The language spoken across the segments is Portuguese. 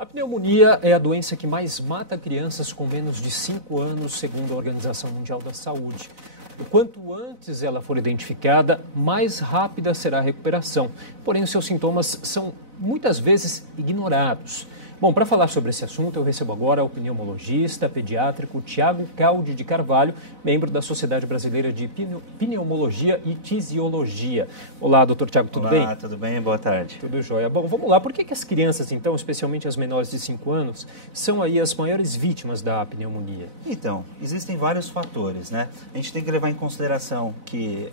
A pneumonia é a doença que mais mata crianças com menos de 5 anos, segundo a Organização Mundial da Saúde. O quanto antes ela for identificada, mais rápida será a recuperação. Porém, os seus sintomas são muitas vezes ignorados. Bom, para falar sobre esse assunto, eu recebo agora o pneumologista pediátrico Tiago Caldi de Carvalho, membro da Sociedade Brasileira de Pneumologia e Tisiologia. Olá, doutor Tiago, tudo bem? Olá, tudo bem? Boa tarde. Tudo jóia. Bom, vamos lá. Por que as crianças, então, especialmente as menores de 5 anos, são aí as maiores vítimas da pneumonia? Então, existem vários fatores, né? A gente tem que levar em consideração que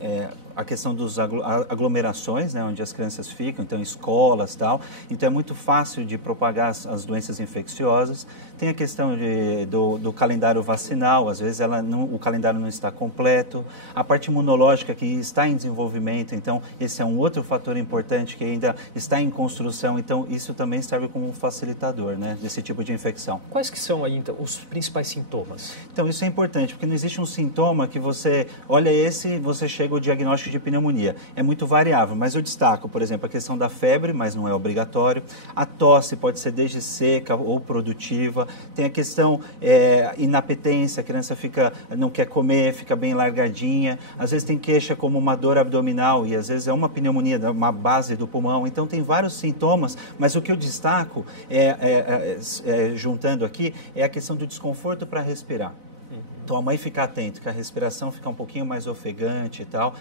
a questão das aglomerações, né, onde as crianças ficam, então escolas e tal, então é muito fácil de propagar as doenças infecciosas. Tem a questão do calendário vacinal, às vezes o calendário não está completo. A parte imunológica que está em desenvolvimento, então esse é um outro fator importante que ainda está em construção, então isso também serve como um facilitador, né, desse tipo de infecção. Quais que são aí, então, os principais sintomas? Então isso é importante, porque não existe um sintoma que você olha você chega ao diagnóstico de pneumonia. É muito variável, mas eu destaco, por exemplo, a questão da febre, mas não é obrigatório. A tosse pode ser desde seca ou produtiva. Tem a questão inapetência, a criança não quer comer, fica bem largadinha. Às vezes tem queixa como uma dor abdominal e às vezes é uma pneumonia, uma base do pulmão. Então tem vários sintomas, mas o que eu destaco, juntando aqui, é a questão do desconforto para respirar. Então, a mãe fica atenta, que a respiração fica um pouquinho mais ofegante e tal.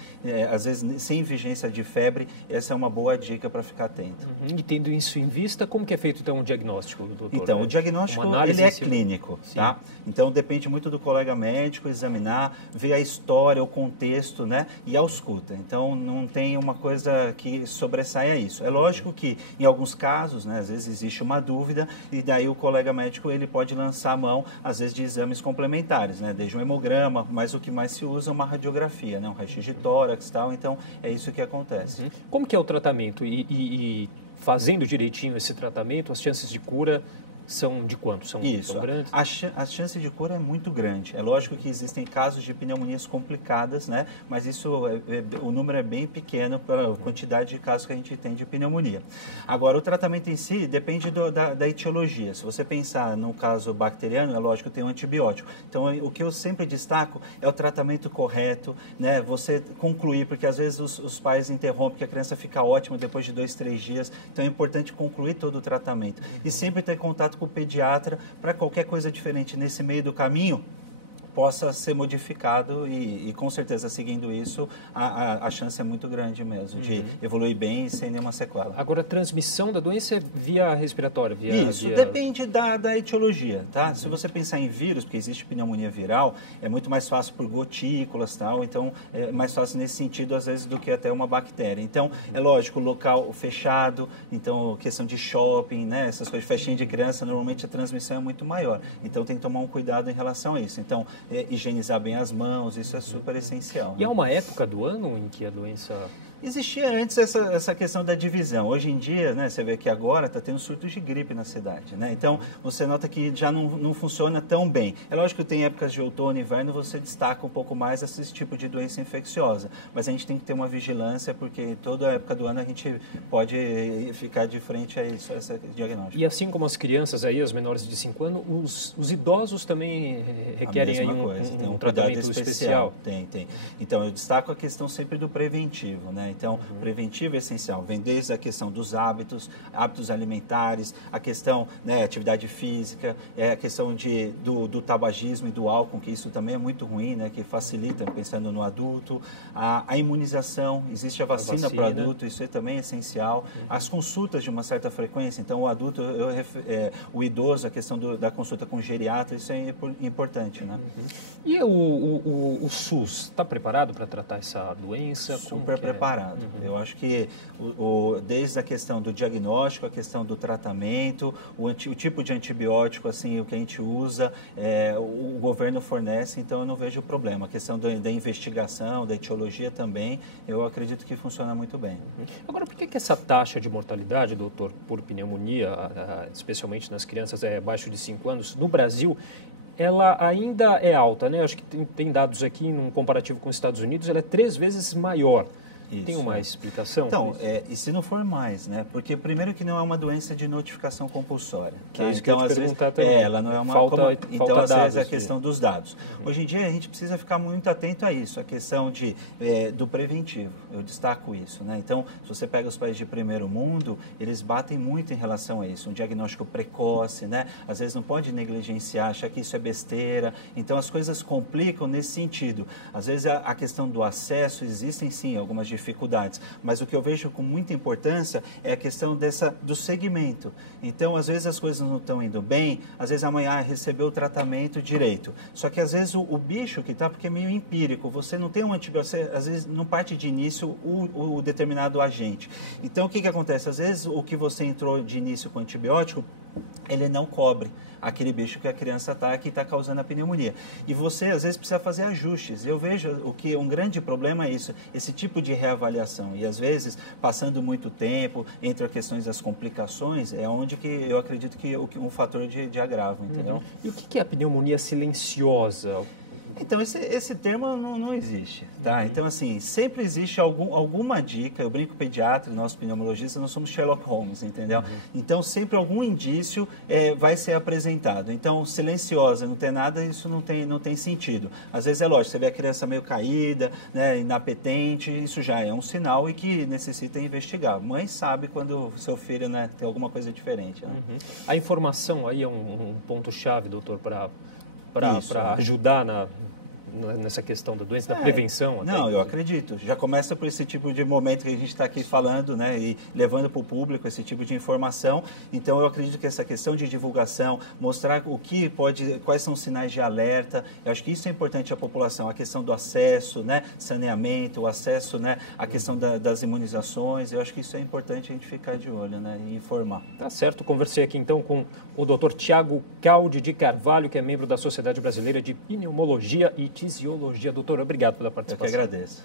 Às vezes, sem vigência de febre, essa é uma boa dica para ficar atento. E tendo isso em vista, como que é feito, então, o diagnóstico, doutor? Então, o diagnóstico, ele é clínico, tá? Então, depende muito do colega médico examinar, ver a história, o contexto, né? E a ausculta. Então, não tem uma coisa que sobressaia isso. É lógico que, em alguns casos, né, às vezes existe uma dúvida e daí o colega médico, ele pode lançar a mão, às vezes, de exames complementares, né? Desde um hemograma, mas o que mais se usa é uma radiografia, né? Um raio-x de tórax e tal, então é isso que acontece. Como que é o tratamento? E fazendo direitinho esse tratamento, as chances de cura são de quanto? São grandes? A chance de cura é muito grande. É lógico que existem casos de pneumonias complicadas, né? Mas o número é bem pequeno pela quantidade de casos que a gente tem de pneumonia. Agora, o tratamento em si depende da etiologia. Se você pensar no caso bacteriano, é lógico que tem um antibiótico. Então, o que eu sempre destaco é o tratamento correto, né? Você concluir, porque às vezes os pais interrompem, que a criança fica ótima depois de 2, 3 dias. Então, é importante concluir todo o tratamento. E sempre ter contato com o pediatra para qualquer coisa diferente nesse meio do caminho possa ser modificado e com certeza seguindo isso a chance é muito grande mesmo de evoluir bem e sem nenhuma sequela. Agora, a transmissão da doença é via respiratória? Depende da etiologia, tá? Se você pensar em vírus, porque existe pneumonia viral, é muito mais fácil por gotículas e tal, então é mais fácil nesse sentido às vezes do que até uma bactéria. Então, é lógico, local fechado, então questão de shopping, né? Essas coisas, festinha de criança, normalmente a transmissão é muito maior. Então, tem que tomar um cuidado em relação a isso. Então, higienizar bem as mãos, isso é super essencial. E há uma época do ano em que a doença... Existia antes essa questão da divisão. Hoje em dia, né, você vê que agora está tendo surtos de gripe na cidade, né? Então, você nota que já não funciona tão bem. É lógico que tem épocas de outono e inverno, você destaca um pouco mais esse tipo de doença infecciosa. Mas a gente tem que ter uma vigilância, porque toda época do ano a gente pode ficar de frente a isso, a esse diagnóstico. E assim como as crianças aí, as menores de 5 anos, os idosos também requerem aí um tratamento especial? Tem. Então, eu destaco a questão sempre do preventivo, né? Então, preventivo é essencial. Vem desde a questão dos hábitos alimentares, a questão, né, atividade física, a questão do tabagismo e do álcool, que isso também é muito ruim, né, que facilita, pensando no adulto. A imunização, existe a vacina para o adulto, isso também é essencial. As consultas de uma certa frequência, então o adulto, o idoso, a questão da consulta com o geriatra, isso é importante, né? E o SUS está preparado para tratar essa doença? Super preparado. Eu acho que desde a questão do diagnóstico, a questão do tratamento, o tipo de antibiótico, assim, o que a gente usa, o governo fornece, então eu não vejo problema. A questão da investigação, da etiologia também, eu acredito que funciona muito bem. Agora, por que essa taxa de mortalidade, doutor, por pneumonia, especialmente nas crianças abaixo de 5 anos, no Brasil, ela ainda é alta, né? Acho que tem dados aqui, num comparativo com os Estados Unidos, ela é 3 vezes maior. Tem uma explicação? Então, e se não for mais, né? Porque primeiro que não é uma doença de notificação compulsória. Que é isso então, que eu ia te às vezes, perguntar também. ela não é uma... então, às vezes, é a questão dos dados. Hoje em dia, a gente precisa ficar muito atento a isso, a questão do preventivo. Eu destaco isso, né? Então, se você pega os países de primeiro mundo, eles batem muito em relação a isso. Um diagnóstico precoce, né? Às vezes não pode negligenciar, achar que isso é besteira. Então, as coisas complicam nesse sentido. Às vezes, a questão do acesso, existem sim algumas dificuldades, mas o que eu vejo com muita importância é a questão do segmento. Então, às vezes as coisas não estão indo bem, às vezes amanhã recebeu o tratamento direito. Só que às vezes o bicho que está, porque é meio empírico, você não tem um antibiótico, às vezes não parte de início o determinado agente. Então, o que acontece? Às vezes o que você entrou de início com antibiótico, ele não cobre aquele bicho que a criança está, que está causando a pneumonia. E você, às vezes, precisa fazer ajustes. Eu vejo um grande problema é isso, esse tipo de reavaliação. E, às vezes, passando muito tempo entre as questões das complicações, é onde que eu acredito que um fator de agravo, entendeu? E o que é a pneumonia silenciosa? Então, esse termo não existe, tá? Então, assim, sempre existe alguma dica, eu brinco com o pediatra, nós pneumologistas, nós somos Sherlock Holmes, entendeu? Então, sempre algum indício vai ser apresentado. Então, silenciosa, não tem nada, isso não tem sentido. Às vezes é lógico, você vê a criança meio caída, né, inapetente, isso já é um sinal e que necessita investigar. Mãe sabe quando seu filho, né, tem alguma coisa diferente, né? A informação aí é um ponto-chave, doutor, para ajudar nessa questão da doença, da prevenção? Não, eu acredito. Já começa por esse tipo de momento que a gente está aqui falando, né, e levando para o público esse tipo de informação. Então, eu acredito que essa questão de divulgação, mostrar quais são os sinais de alerta, eu acho que isso é importante à população. A questão do acesso, né, saneamento, o acesso, né, a questão das imunizações, eu acho que isso é importante a gente ficar de olho, né, e informar. Tá certo. Conversei aqui, então, com o Dr. Tiago Caldi de Carvalho, que é membro da Sociedade Brasileira de Pneumologia e Fisiologia. Doutor, obrigado pela participação. Eu que agradeço.